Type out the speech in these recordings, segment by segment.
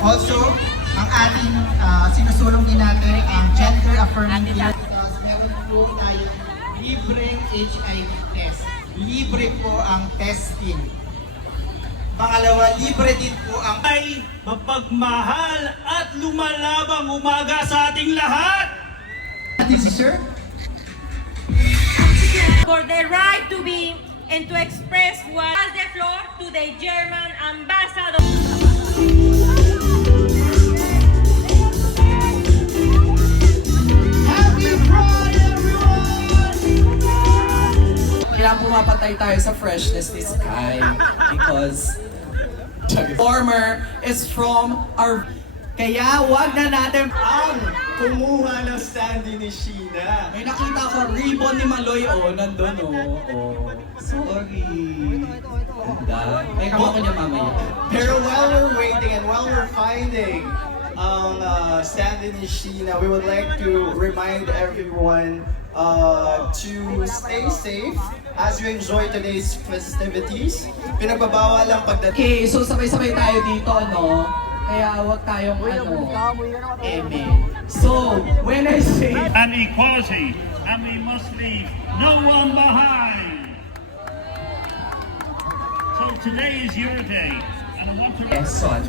Also, ang ating sinusulong din natin ang gender affirming meron po tayong libreng HIV test. Libre po ang testing. Pangalawa, libre din po ang ay mapagmahal at lumalabang umaga sa ating lahat. This is sir. For the right to be and to express what has the floor to the German ambassador. Happy Pride, everyone! Kailangan pumapatay tayo sa freshness ni Sky because former is from our... Kaya wag na natin Ang kumuha ng standee ni Sheena. may nakita ko ribbon ni Maloy nandun sorry. Ganda. May kamako niya mamaya. Pero while we're waiting and while we're finding ang standee ni Sheena, we would like to remind everyone to stay safe as you enjoy today's festivities. Pinagbabawal lang pagdating. Okay, so sabay-sabay tayo dito, no? Kaya wag tayong eme. So, when I say and equality, and we must leave no one behind. So today is your day, and I want to... Quezon.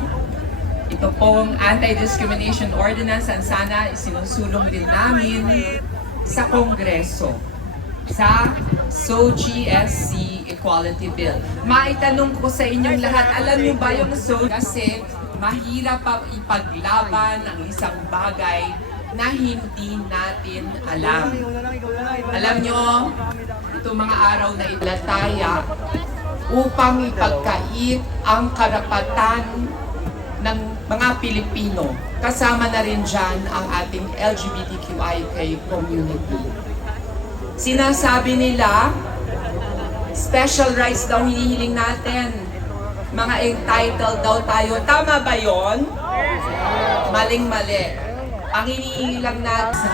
Ito pong anti-discrimination ordinance ang sana isinusulong din namin sa Kongreso sa SOGSC Equality Bill. Maitanong ko sa inyong lahat, alam niyo ba yung kasi mahirap pa ipaglaban ang isang bagay na hindi natin alam. Alam nyo, itong mga araw na ilataya upang ipagkait ang karapatan ng mga Pilipino. Kasama na rin dyan ang ating LGBTQIA community. Sinasabi nila, special rights daw hinihiling natin. Mga entitled daw tayo. Tama ba yon? Maling-mali. Ang hinihingi lang natin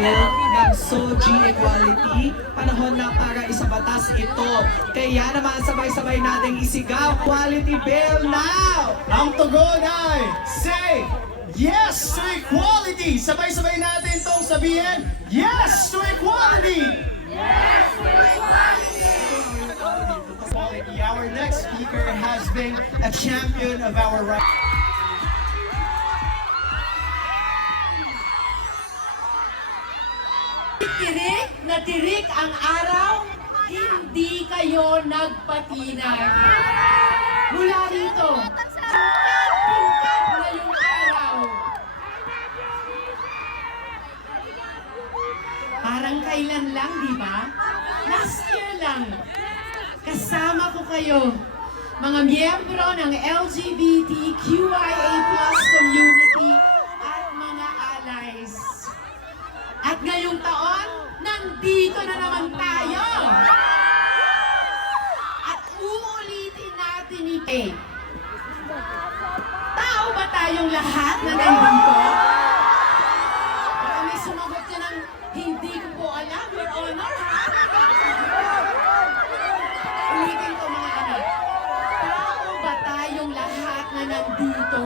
ng SOGI Equality, panahon na para isabatas ito. Kaya naman sabay-sabay nating isigaw, Equality Bill now! Ang tugon ay say yes to equality! Sabay-sabay natin itong sabihin, yes to equality! Yes, Equality. Our next speaker has been a champion of our rights. Tirik na tirik ang araw, hindi kayo nagpatinag. Mula rito, tingkad na yung araw. Parang kailan lang, di ba? Last year lang. Kasama ko kayo, mga miyembro ng LGBTQIA+ community at mga allies. At ngayong taon, nandito na naman tayo! Hey, tao ba tayong lahat na nandito? Baka may sumagot ka ng hindi ko po alam, Your Honor, ha? Ulitin ko mga anak. Tao ba tayong lahat na nandito?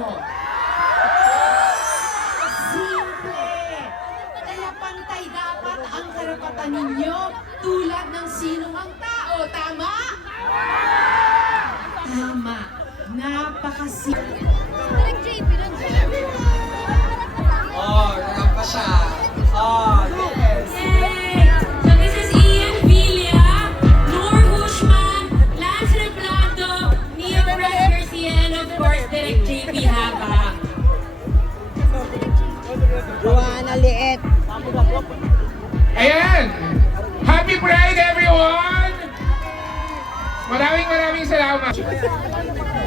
Simple. Kaya pantay dapat ang karapatan ninyo tulad ng sinumang tao. Tama? Tama. Napakasimple. Oh, rap pa siya. Oh, yes. Yay! So this is Ian Villa, Noor Hushman, Lance Reblando, Nia Bryce Garcia, and of course, Direk JP Haba. Ayan! Happy Pride, everyone! Maraming salamat.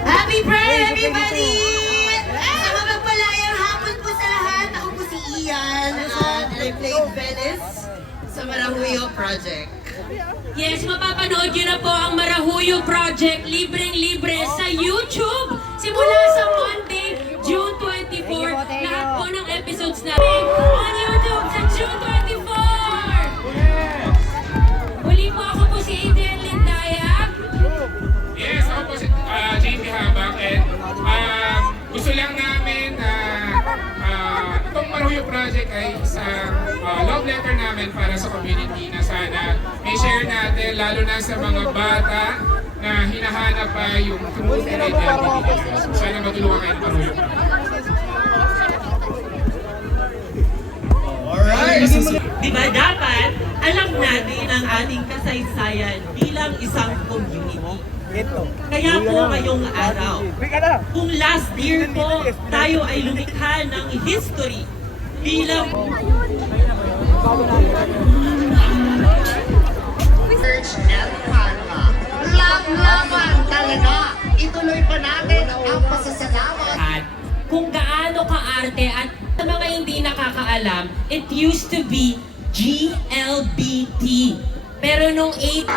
Happy Pride, everybody! Sa mapagpalayang hapon po sa lahat, ako po si Ian and I played Venice sa Marahuyo Project. Yes, mapapanood nyo na po ang Marahuyo Project, libreng-libre sa YouTube. Simula sa Monday, June 24, lahat po ng episodes namin on YouTube sa June 24! Muli po ako po si Adrian Lindayag. Yes, ako po si JP Habak and gusto lang namin na itong Maruyo Project ay isang love letter namin para sa community na sana may share natin lalo na sa mga bata na hinahanap pa yung community na identity. Sana matulungan kayo ng Maruyo Project. Di ba dapat alam natin ang ating kasaysayan bilang isang community? Kaya po ngayong araw, kung last year po tayo ay lumikha ng history bilang Church and Karma. Lang-laman talaga. Ituloy pa natin ang pasasalamat. At kung gaano kaarte at sa mga hindi nakakaalam, it used to be GLBT. Pero nung 8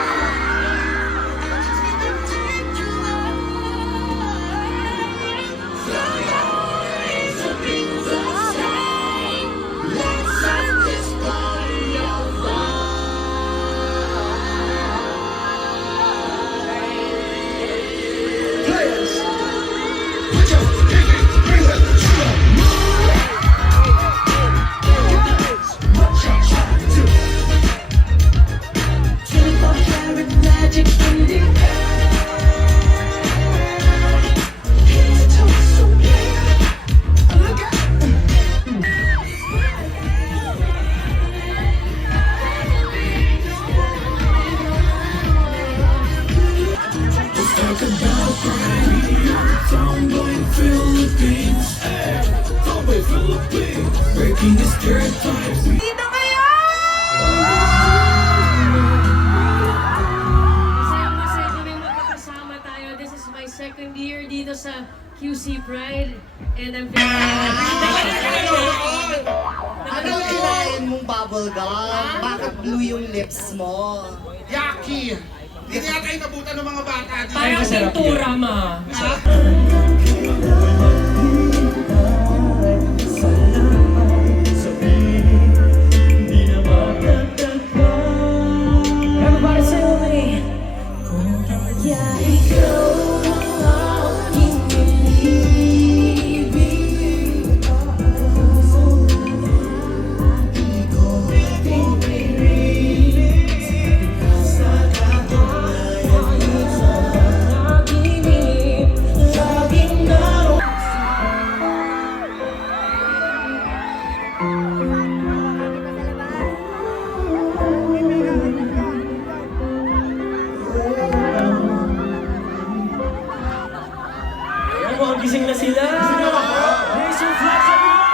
Masaya kami magkakasama tayo. This is my second year dito sa QC Pride. And I'm very Anong kinain mong bubblegum? Bakit blue yung lips mo? Yaki! Hindi niya kayo nabutan ng mga bata dito. parang pintura, ma. Everybody say with me. Kung kaya ikaw ang aking pag-ibig, aking ko pinipilit sa katunayan sa pag-ibig, laging naroon. gising na sila! Raise your flags, everyone!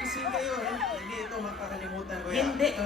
Gising kayo, hindi ito makakalimutan ko yan. Hindi.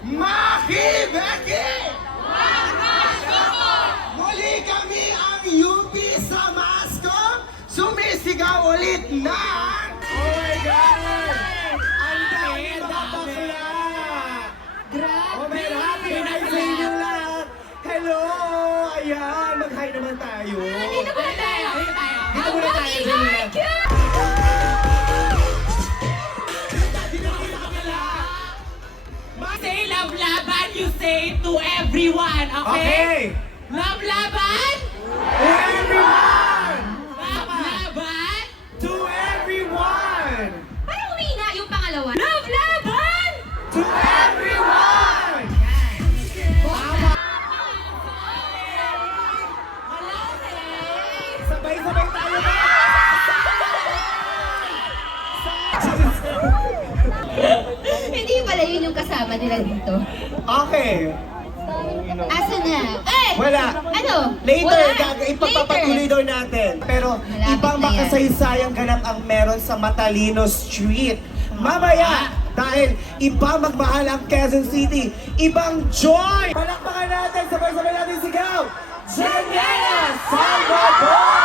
Maki Becky! Muli kami ang UP sa Mascom. Sumisigaw ulit ng... Oh my God! Ang dami mga bakla! Oh man, happy night sa inyo lahat! Hello! Ayan, mag-hi naman tayo. Dito muna tayo. Dito muna tayo. Say love laban, you say to everyone, okay? Love laban? To everyone! Love laban? To everyone! Parang umina yung pangalawa. Love laban? To everyone! Sabay-sabay tayo ba? Hindi pala yun yung kasama nila dito. Okay. Asa na? Eh! Wala. Ano? Later, Wala. ipapatuloy daw natin. Pero Malapit ibang na yan. makasaysayang ganap ang meron sa Matalino Street. Mamaya, dahil iba magmahal ang Quezon City, ibang joy! Palakpakan natin, sabay-sabay natin sigaw! Janela Salvador!